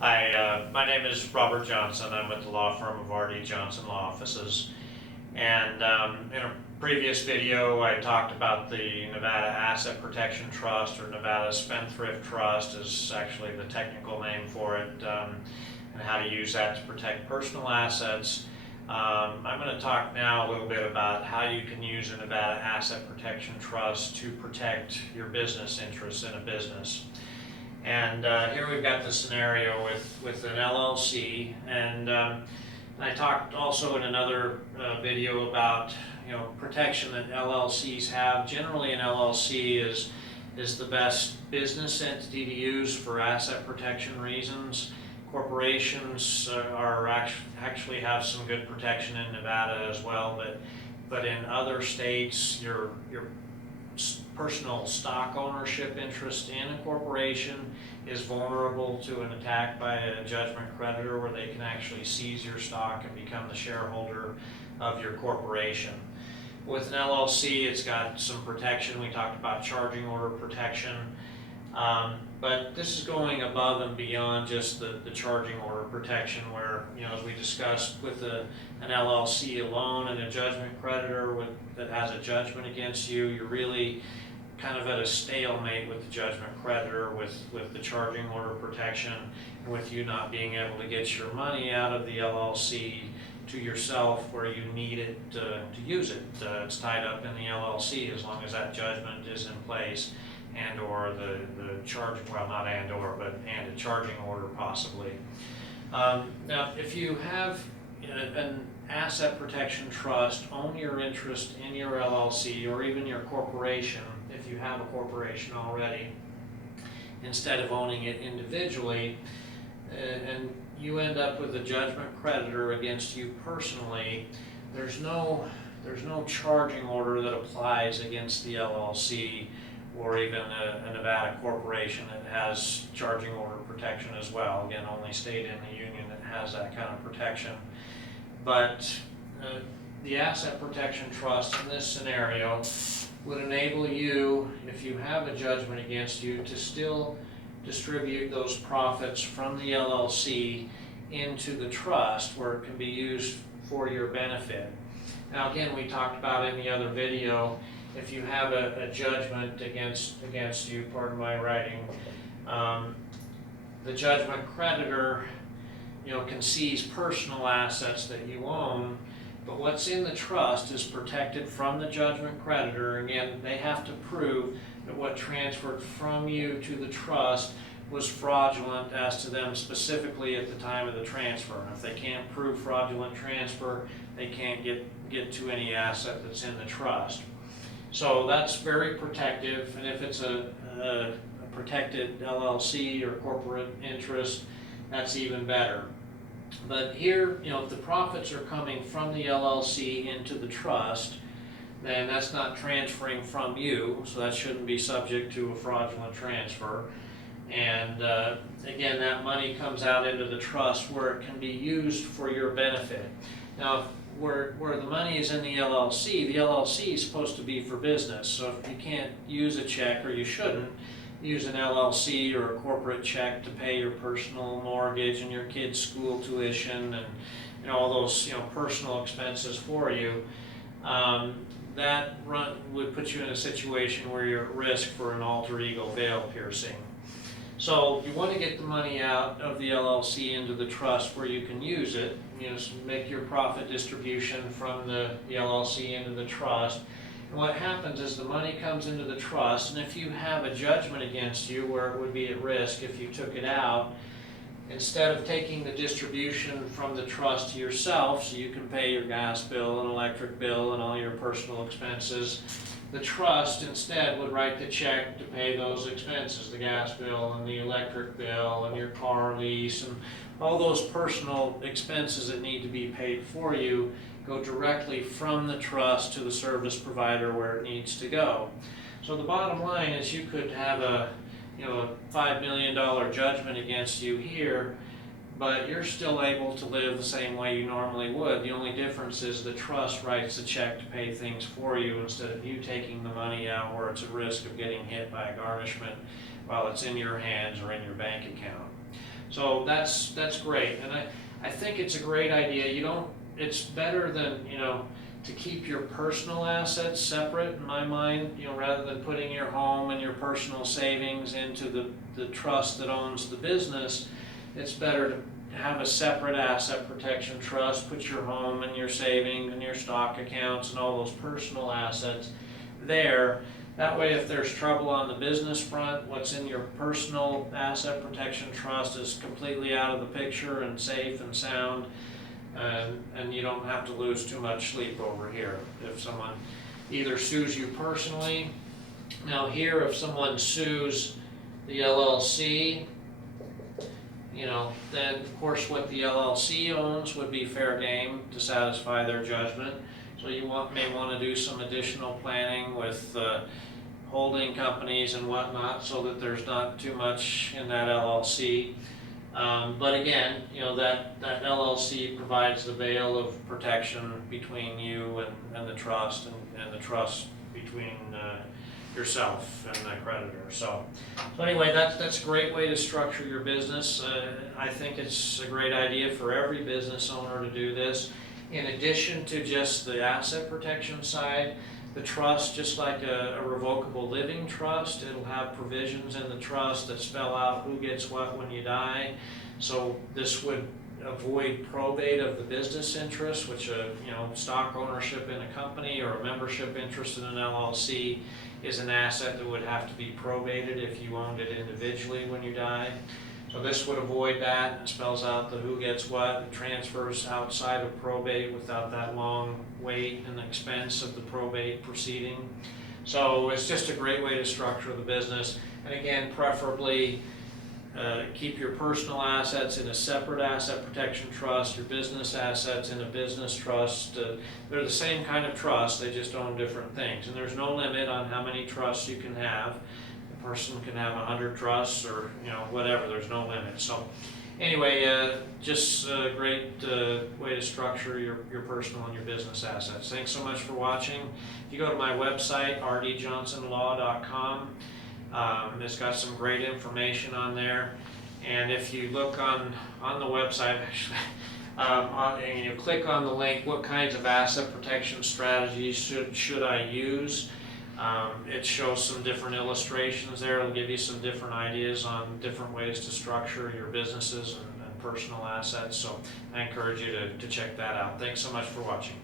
Hi, my name is Robert Johnson. I'm with the law firm of R.D. Johnson Law Offices. And in a previous video, I talked about the Nevada Asset Protection Trust, or Nevada Spendthrift Trust is actually the technical name for it, and how to use that to protect personal assets. I'm going to talk now a little bit about how you can use a Nevada Asset Protection Trust to protect your business interests in a business. And here we've got the scenario with an LLC, and I talked also in another video about protection that LLCs have. Generally, an LLC is the best business entity to use for asset protection reasons. Corporations actually have some good protection in Nevada as well, but in other states, your personal stock ownership interest in a corporation is vulnerable to an attack by a judgment creditor, where they can actually seize your stock and become the shareholder of your corporation. With an LLC, it's got some protection. We talked about charging order protection, but this is going above and beyond just the charging order protection, where, as we discussed with an LLC alone and a judgment creditor that has a judgment against you, you're really kind of at a stalemate with the judgment creditor, with the charging order protection, and with you not being able to get your money out of the LLC to yourself where you need it to use it. It's tied up in the LLC as long as that judgment is in place, and or the charging, well, not and or, but and a charging order possibly. Now, if you have an asset protection trust own your interest in your LLC, or even your corporation, if you have a corporation already, instead of owning it individually, and you end up with a judgment creditor against you personally, there's no charging order that applies against the LLC, or even a Nevada corporation that has charging order protection as well. Again, only state in the union that has that kind of protection. But the asset protection trust in this scenario would enable you, if you have a judgment against you, to still distribute those profits from the LLC into the trust, where it can be used for your benefit. Now, again, we talked about in the other video, if you have a judgment against you, pardon my writing, the judgment creditor can seize personal assets that you own, but what's in the trust is protected from the judgment creditor. Again, they have to prove that what transferred from you to the trust was fraudulent as to them specifically at the time of the transfer. And if they can't prove fraudulent transfer, they can't get to any asset that's in the trust. So that's very protective, and if it's a protected LLC or corporate interest, that's even better. But here, if the profits are coming from the LLC into the trust, then that's not transferring from you, so that shouldn't be subject to a fraudulent transfer. And again, that money comes out into the trust where it can be used for your benefit. Now, where the money is in the LLC is supposed to be for business. So if you can't use a check, or you shouldn't use an LLC or a corporate check to pay your personal mortgage and your kids' school tuition and all those personal expenses for you, that would put you in a situation where you're at risk for an alter ego veil piercing. So you want to get the money out of the LLC into the trust where you can use it. Make your profit distribution from the LLC into the trust. And what happens is the money comes into the trust, and if you have a judgment against you where it would be at risk if you took it out, instead of taking the distribution from the trust to yourself so you can pay your gas bill and electric bill and all your personal expenses, the trust instead would write the check to pay those expenses, the gas bill and the electric bill and your car lease and all those personal expenses that need to be paid for you go directly from the trust to the service provider where it needs to go. So the bottom line is you could have a $5 million judgment against you here, but you're still able to live the same way you normally would. The only difference is the trust writes the check to pay things for you instead of you taking the money out where it's at risk of getting hit by a garnishment while it's in your hands or in your bank account. So that's great, and I think it's a great idea. It's better than, to keep your personal assets separate, in my mind, rather than putting your home and your personal savings into the trust that owns the business. It's better to have a separate asset protection trust, put your home and your savings and your stock accounts and all those personal assets there. That way, if there's trouble on the business front, what's in your personal asset protection trust is completely out of the picture and safe and sound, and you don't have to lose too much sleep over here. If someone either sues you personally, now here, if someone sues the LLC, then of course what the LLC owns would be fair game to satisfy their judgment. So you may want to do some additional planning with holding companies and whatnot, so that there's not too much in that LLC. But again, that LLC provides the veil of protection between you and the trust, and the trust between yourself and the creditor. So anyway, that's a great way to structure your business. I think it's a great idea for every business owner to do this. In addition to just the asset protection side, the trust, just like a revocable living trust, it'll have provisions in the trust that spell out who gets what when you die. So this would avoid probate of the business interest, which stock ownership in a company or a membership interest in an LLC is an asset that would have to be probated if you owned it individually when you die. So this would avoid that. It spells out the who gets what. It transfers outside of probate without that long wait and expense of the probate proceeding. So it's just a great way to structure the business. And again, preferably keep your personal assets in a separate asset protection trust, your business assets in a business trust. They're the same kind of trust, they just own different things. And there's no limit on how many trusts you can have. A person can have 100 trusts or whatever, there's no limit. So anyway, just a great way to structure your personal and your business assets. Thanks so much for watching. If you go to my website, rdjohnsonlaw.com, it's got some great information on there. And if you look on the website, actually, and you click on the link, what kinds of asset protection strategies should I use? It shows some different illustrations there. It'll give you some different ideas on different ways to structure your businesses and personal assets. So I encourage you to check that out. Thanks so much for watching.